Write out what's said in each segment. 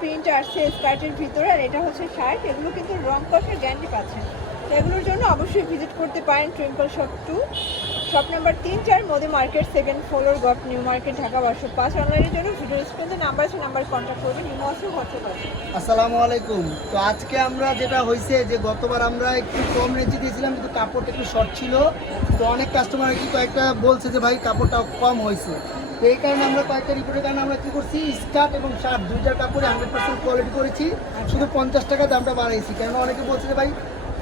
Print আসছে স্কার্টের ভিতরে, আর এটা হচ্ছে শার্ট। এগুলো কিন্তু রং কষের গ্যারান্টি পাচ্ছেন। তো এগুলোর জন্য অবশ্যই ভিজিট করতে পারেন ট্রিম্পল শপ টু শপ নাম্বার তিন চার মোদি মার্কেট, সেকেন্ড ফ্লোর গভ নিউ মার্কেট, ঢাকা বারোশো পাঁচ। অনলাইনের জন্য ভিডিও স্ক্রিনে নাম্বার আছে, নাম্বার কন্ট্যাক্ট করবেন। ইমো আছে হোয়াটসঅ্যাপ আছে। আসসালামু আলাইকুম। তো আজকে আমরা যেটা হয়েছে যে গতবার আমরা একটু কম রেঞ্জে দিয়েছিলাম, কিন্তু কাপড়টা একটু শর্ট ছিল। তো অনেক কাস্টমার কিন্তু কয়েকটা বলছে যে, ভাই কাপড়টা কম হয়েছে। এই কারণে আমরা কয়েকটা রিপোর্টের কারণে আমরা কী করছি? স্কার্ট এবং শার্ট দুইটার কাপড়ে হান্ড্রেড পার্সেন্ট কোয়ালিটি করেছি। শুধু পঞ্চাশ টাকা দামটা বাড়াইছি। কেন অনেকে বলছে যে ভাই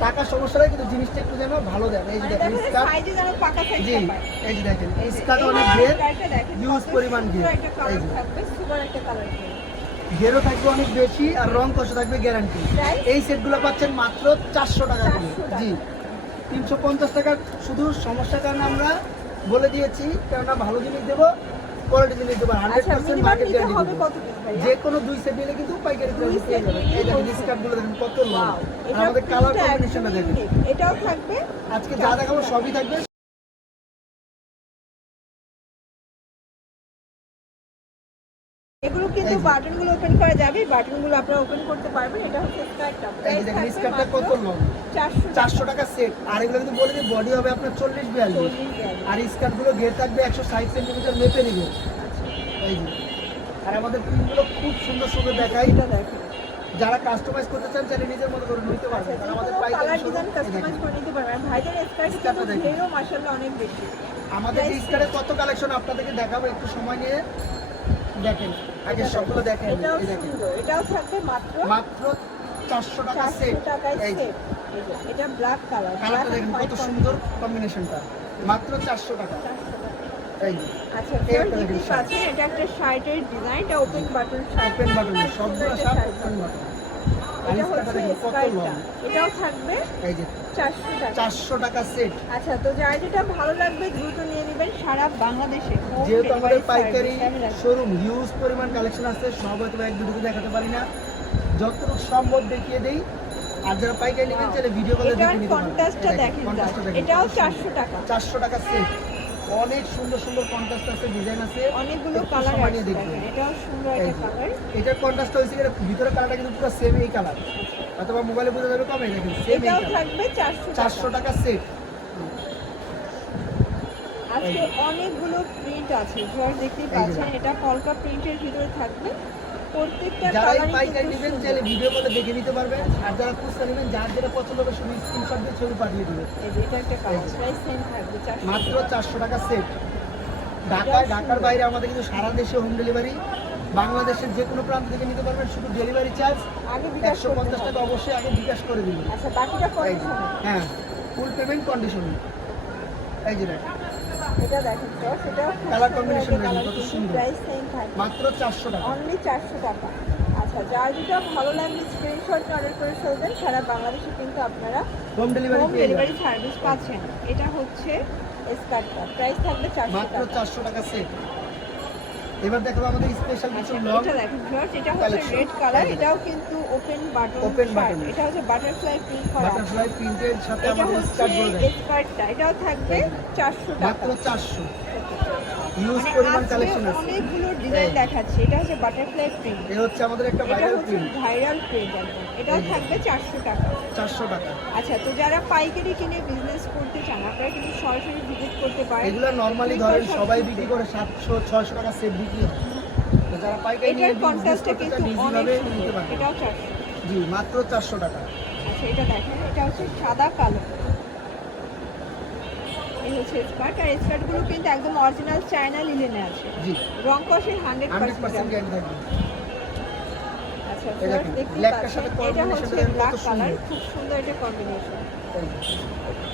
টাকার সমস্যা নেই কিন্তু জিনিসটা একটু যেন ভালো দেন। এই যে দেখেন স্কার্ট জি এই যে দেখেন এই স্কার্ট অনেক ঘের কত পরিমাণ ঘের। এই যে। ঘেরও থাকবে। অনেক বেশি আর রং কষে থাকবে গ্যারান্টি এই সেটগুলো পাচ্ছেন মাত্র চারশো টাকা করে। জি তিনশো পঞ্চাশ টাকার। শুধু সমস্যার কারণে আমরা বলে দিয়েছি কেননা ভালো জিনিস দেবো। কোয়ালিটি জিনিস দেবো হান্ড্রেড আচ্ছা পার্সেন্ট মার্কেট গ্যারান্টি কত পিস যে কোনো দুই সেট নিলে কিন্তু পাইকারি প্রাইস পেয়ে যাবেন। এই দেখেন wholesale। স্কার্টগুলো দেখেন কত লং এটা আমাদের কালার কম্বিনেশনটা দেখেন। এটাও থাকবে? আজকে যা দেখাবো সবই থাকবে। এগুলো কিন্তু বাটন ওপেন করা যাবে বাটনগুলো আপনারা ওপেন করতে পারবেন। এটা হচ্ছে স্কার্টটা এই যে দেখেন স্কার্টটা কত লং চারশো চারশো টাকা সেট আর এগুলো কিন্তু বলে যে বডি হবে আপনার চল্লিশ বিয়াল্লিশ। আর স্কার্টগুলো ঘের থাকবে একশো ষাট সেন্টিমিটার মেপে নিবে। এই যে। আর আমাদের প্রিন্টগুলো খুব সুন্দর সুন্দর দেখাই এটা দেখেন। যারা কাস্টমাইজ করতে চান চাইলে নিজের মতো করে নিতে পারবেন। কারণ আমাদের showroom, ডিজাইন কাস্টমাইজ করে নিতে পারবেন। ভাইদের স্কার্ট স্কার্টটা দেখেন। মাশাআল্লাহ অনেক বেশি। আমাদের Price স্কার্টের কত কালেকশন আপনাদেরকে দেখাবো একটু সময় নিয়ে। দেখেন আগে সবগুলো দেখেন এটাও থাকবে মাত্র মাত্র চারশো টাকা সেট এটা ব্ল্যাক কালার কালারটা দেখেন কত সুন্দর কম্বিনেশনটা মাত্র চারশো টাকা। আচ্ছা এটা একটা শার্টের ডিজাইন এটা ওপেন বাটন ওপেন বাটন সবগুলো শার্ট ওপেন বাটন এটা হচ্ছে স্কার্টটা এটাও থাকবে এই যে চারশো টাকা। চারশো টাকা সেট। আচ্ছা তো যার যেটা ভালো লাগবে দ্রুত নিয়ে নেবেন সারা বাংলাদেশে। যেহেতু আমাদের পাইকারি। শোরুম হিউজ পরিমাণ কালেকশন আছে সব হয়তো এক ভিডিওতে দেখাতে পারি না। যতটুকু সম্ভব দেখিয়ে দেই। আর যারা পাইকারি নেবেন ভিডিও কলে এটার দেখে নিতে পারেন। কন্ট্রাস্টটা দেখেন। এটাও চারশো টাকা। চারশো টাকা সেট। অনেক সুন্দর সুন্দর কন্ট্রাস্ট আছে ডিজাইন আছে। অনেকগুলো কালার সময় আছে নিয়ে এটাও সুন্দর একটা কালার এটার কন্ট্রাস্ট হয়েছে কি ভিতরে কালারটা কিন্তু পুরো সেম এই কালার অথবা মোবাইলে বোঝা যাবে কমে দেখেন সেম এই থাকবে চারশো চারশো টাকা সেট আজকে অনেকগুলো প্রিন্ট আছে যার দেখতেই যে। পাচ্ছেন এটা কলকা প্রিন্টের ভিতরে থাকবে। প্রত্যেকটা যারা এই পাইকারি নেবেন চাইলে ভিডিও কলে দেখে নিতে পারবেন। আর যারা খুচরা নেবেন যার যেটা পছন্দ হবে শুধু স্ক্রিনশট দিয়ে ছবি পাঠিয়ে দেবে। এই এটা একটা কালার প্রাইস সেম থাকবে মাত্র চারশো টাকা সেট ঢাকায় ঢাকার বাইরে আমাদের কিন্তু সারা দেশে হোম ডেলিভারি বাংলাদেশের যে কোনো প্রান্ত থেকে নিতে পারবেন শুধু ডেলিভারি চার্জ আগে একশো পঞ্চাশ টাকা অবশ্যই আগে বিকাশ করে দিবেন। আচ্ছা বাকিটা হ্যাঁ ফুল পেমেন্ট কন্ডিশন এই যে এটা দেখেন তো কত সুন্দর। প্রাইস সেম মাত্র টাকা। অনলি চারশো টাকা। আচ্ছা যার যেটা ভালো লাগবে স্ক্রিনশট অর্ডার করে ফেলবেন সারা বাংলাদেশে কিন্তু আপনারা home delivery home delivery service পাচ্ছেন। এটা হচ্ছে স্কার্টটা প্রাইস থাকবে চারশো মাত্র টাকা। চারশো টাকা সেট এবার আচ্ছা, দেখো আমাদের স্পেশাল কিছু লং এটা হচ্ছে রেড কালার এটাও কিন্তু ওপেন বাটন ওপেন বাটন এটা হচ্ছে বাটারফ্লাই প্রিন্ট করা। বাটারফ্লাই প্রিন্টের সাথে আমাদের স্কার্ট বলে দেন এটাও থাকবে 400 টাকা মাত্র 400 হিউজ মানে পরিমাণ কালেকশন আছে। অনেকগুলো ডিজাইন হ্যাঁ। দেখাচ্ছি। এটা হচ্ছে বাটারফ্লাই প্রিন্ট এটা হচ্ছে আমাদের একটা ভাইরাল প্রিন্ট ভাইরাল প্রিন্ট একদম। এটাও থাকবে 400 টাকা। 400 টাকা। আচ্ছা তো যারা পাইকারি কিনে বিজনেস করতে চান আপনারা কিন্তু সরাসরি ভিজিট করতে পারেন। এগুলো নরমালি ধরেন সবাই বিক্রি করে 700 600 টাকা সেট বিক্রি হয়। যারা পাইকারি এটার কন্ট্রাস্টটা কিন্তু অনেক এটাও 400 জি মাত্র 400 টাকা। আচ্ছা এটা দেখেন এটা হচ্ছে সাদা কালো। হচ্ছে স্কার্ট আর স্কার্টগুলো কিন্তু একদম অরিজিনাল চায়না লিলেনে আছে। রং কষের হান্ড্রেড পার্সেন্ট থাকবে। আচ্ছা এটা হচ্ছে ব্ল্যাক কালার খুব সুন্দর একটা কম্বিনেশন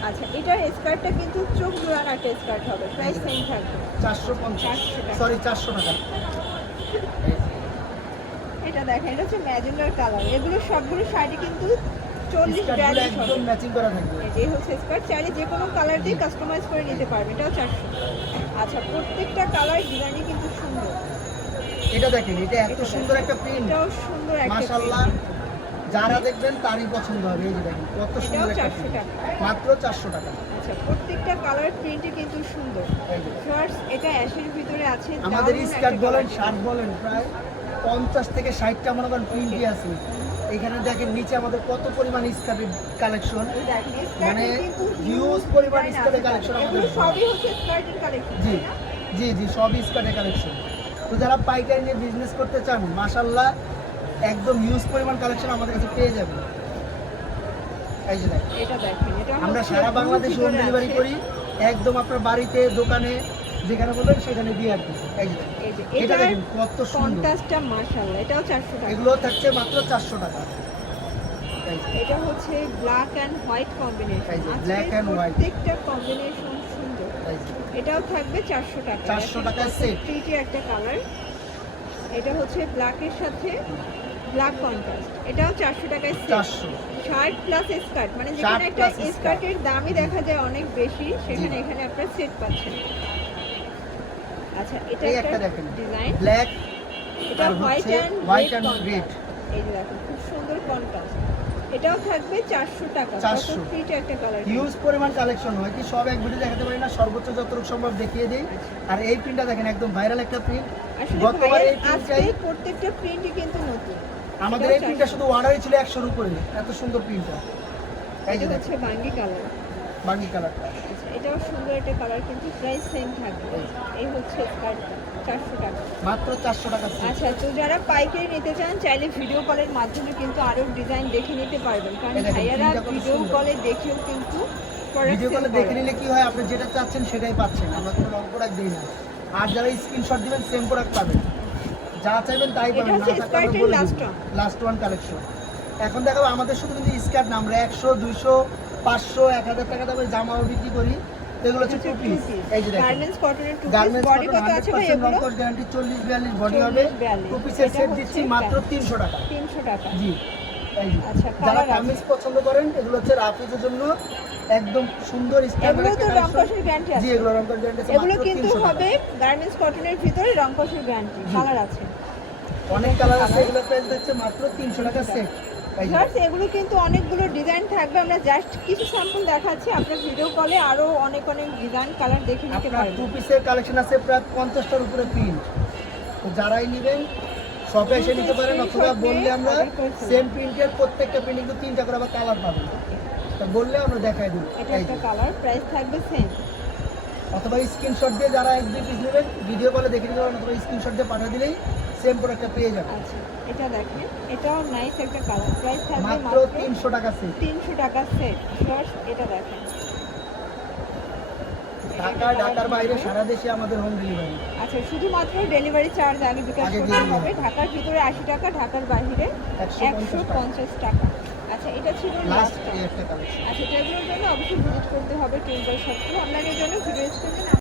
আচ্ছা এটার স্কার্টটা কিন্তু চোখ জোড়ানো একটা স্কার্ট হবে প্রাইস সেম থাকবে। চারশো পঞ্চাশ। সরি চারশো টাকা। এটা দেখেন এটা হচ্ছে ম্যাজেন্ডার কালার। এগুলো সবগুলো শাড়ি কিন্তু চল্লিশ বিয়াল্লিশ একদম ম্যাচিং করা থাকবে। এই হচ্ছে স্কার্ট চাইলে যে কোনো কালার দিয়ে কাস্টমাইজ করে নিতে পারবে। এটাও চারশো। আচ্ছা প্রত্যেকটা কালার ডিজাইনই কিন্তু সুন্দর। এটা দেখেন এটা এত সুন্দর একটা প্রিন্ট এটাও সুন্দর একটা মাশাআল্লাহ। যারা দেখবেন তারই পছন্দ হবে। এই যে দেখেন কত সুন্দর একটা চারশো টাকা। মাত্র চারশো টাকা। আচ্ছা প্রত্যেকটা কালার প্রিন্টই কিন্তু সুন্দর। এই এটা অ্যাশের ভিতরে আছে আমাদের স্কার্ট বলেন। শার্ট বলেন প্রায় পঞ্চাশ থেকে ষাটটা মনে করেন প্রিন্টই আছে। এখানে দেখেন নিচে আমাদের কত পরিমাণ স্কার্টের কালেকশন মানে huge পরিমাণ আছে। collection আমাদের সবই হচ্ছে স্কার্টের কালেকশন জি জি জি সবই স্কার্টের কালেকশন তো যারা পাইকারি নিয়ে বিজনেস করতে চান মাশাল্লাহ একদম হিউজ পরিমাণ কালেকশন আমাদের কাছে পেয়ে যাবেন। এই যে দেখেন। আমরা সারা বাংলাদেশে হোম ডেলিভারি করি একদম আপনার বাড়িতে দোকানে যেখানে বলবেন সেখানে দিয়ে আসব এই যে এটা দেখেন কত কন্ট্রাস্টটা মাশাআল্লাহ এটাও 400 টাকা। এগুলো থাকছে মাত্র চারশো টাকা। এটা হচ্ছে ব্ল্যাক এন্ড হোয়াইট কম্বিনেশন। প্রত্যেকটা কম্বিনেশন সুন্দর। এটাও থাকবে 400 টাকা। 400 টাকায় set। থ্রিটি একটা কালার এটা হচ্ছে ব্ল্যাকের সাথে ব্ল্যাক কন্ট্রাস্ট এটাও 400 টাকায় সেট। শার্ট প্লাস স্কার্ট মানে যেখানে একটা স্কার্টের দামই দেখা যায় অনেক বেশি সেখানে এখানে আপনারা সেট পাচ্ছেন। আচ্ছা এটা একটা দেখেন ডিজাইন ব্ল্যাক এটা white and white and red। এই যে দেখুন খুব সুন্দর কন্ট্রাস্ট এটাও থাকবে 400 টাকা। 400 কত একটা কালার হিউজ পরিমাণ কালেকশন হয় কি সব এক ভিডিও দেখাতে পারি না সর্বোচ্চ যতটুকু সম্ভব দেখিয়ে দিই। আর এই প্রিন্টটা দেখেন একদম ভাইরাল একটা প্রিন্ট গতবার এই প্রিন্টটাই প্রত্যেকটা প্রিন্টই কিন্তু নতুন। আমাদের এই প্রিন্টটা শুধু অর্ডারই ছিল একশোর উপরে এত সুন্দর প্রিন্টটা এই যে হচ্ছে বাঙ্গি কালার বাঙ্গি কালারটা আচ্ছা এটাও সুন্দর একটা কালার কিন্তু প্রাইস সেম থাকবে। এই হচ্ছে চারশো টাকা। মাত্র চারশো টাকা আচ্ছা তো যারা পাইকারি নিতে চান চাইলে ভিডিও কলের মাধ্যমে কিন্তু আরও ডিজাইন দেখে নিতে পারবেন। কারণ ভাইয়ারা ভিডিও কলে দেখেও কিন্তু ভিডিও কলে দেখে নিলে কি হয় আপনি যেটা চাচ্ছেন সেটাই পাচ্ছেন। আমরা কোনো রং প্রোডাক্ট দিই না। আর যারা স্ক্রিনশট দিবেন সেম প্রোডাক্ট পাবেন। যা চাইবেন তাই পাবেন। লাস্ট ওয়ান কালেকশন এখন দেখাবো আমাদের শুধু কিন্তু স্কার্ট না আমরা একশো দুইশো পাঁচশো এক হাজার টাকা দামের জামাও বিক্রি করি। এগুলো হচ্ছে টু পিস এই যে দেখেন। গার্মেন্টস কটনের টু পিস বডি কত আছে ভাই এগুলো? গ্যারান্টি চল্লিশ বিয়াল্লিশ বডি হবে। টু পিসের সেট দিচ্ছি মাত্র pant। তিনশো টাকা। 300 টাকা। জি। আচ্ছা, যারা কামিজ পছন্দ করেন এগুলো হচ্ছে রাফিজের জন্য একদম সুন্দর এগুলো তো রং। কষের গ্যারান্টি জি এগুলো রং কস গ্যারান্টি আছে এগুলো কিন্তু হবে গার্মেন্টস কটনের ভিতরে রং কষের গ্যারান্টি কালার আছে। অনেক কালার আছে এগুলো প্রাইস হচ্ছে মাত্র 300 টাকা সেট। ভিউয়ার্স এগুলো কিন্তু অনেকগুলো ডিজাইন থাকবে। আমরা জাস্ট কিছু স্যাম্পল দেখাচ্ছি। আপনার ভিডিও কলে আরও অনেক অনেক ডিজাইন কালার দেখে নিতে আপনার টু পিসের কালেকশন আছে প্রায় 50টার উপরে প্রিন্ট তো যারাই নেবেন শপে এসে নিতে পারেন অথবা বললে আমরা। সেম প্রিন্টের প্রত্যেকটা প্রিন্ট কিন্তু তিনটা করে আবার কালার পাবেন। তো বললে আমরা দেখাই দেবো। এটা একটা কালার প্রাইস থাকবে সেম অথবা স্ক্রিনশট দিয়ে যারা এক দুই পিস নেবেন ভিডিও কলে দেখে নিতে পারেন অথবা স্ক্রিনশট দিয়ে পাঠিয়ে দিলেই সেম প্রোডাক্টটা পেয়ে যাবেন আচ্ছা এটা দেখেন এটাও নাইস একটা কালার প্রাইস থাকবে মাত্র মাত্র তিনশো টাকা সেট তিনশো টাকা সেট ভিউয়ার্স এটা দেখেন। ঢাকা ঢাকার বাইরে সারা দেশে আমাদের হোম ডেলিভারি আচ্ছা শুধুমাত্র ডেলিভারি চার্জ আগে বিকাশ করতে হবে। ঢাকার ভিতরে আশি টাকা ঢাকার বাইরে একশো একশো পঞ্চাশ টাকা। আচ্ছা এটা ছিল লাস্ট আচ্ছা এটাগুলোর জন্য অবশ্যই ভিজিট করতে হবে টুইন্টার শপগুলো জন্য ভিডিও স্ক্রিনে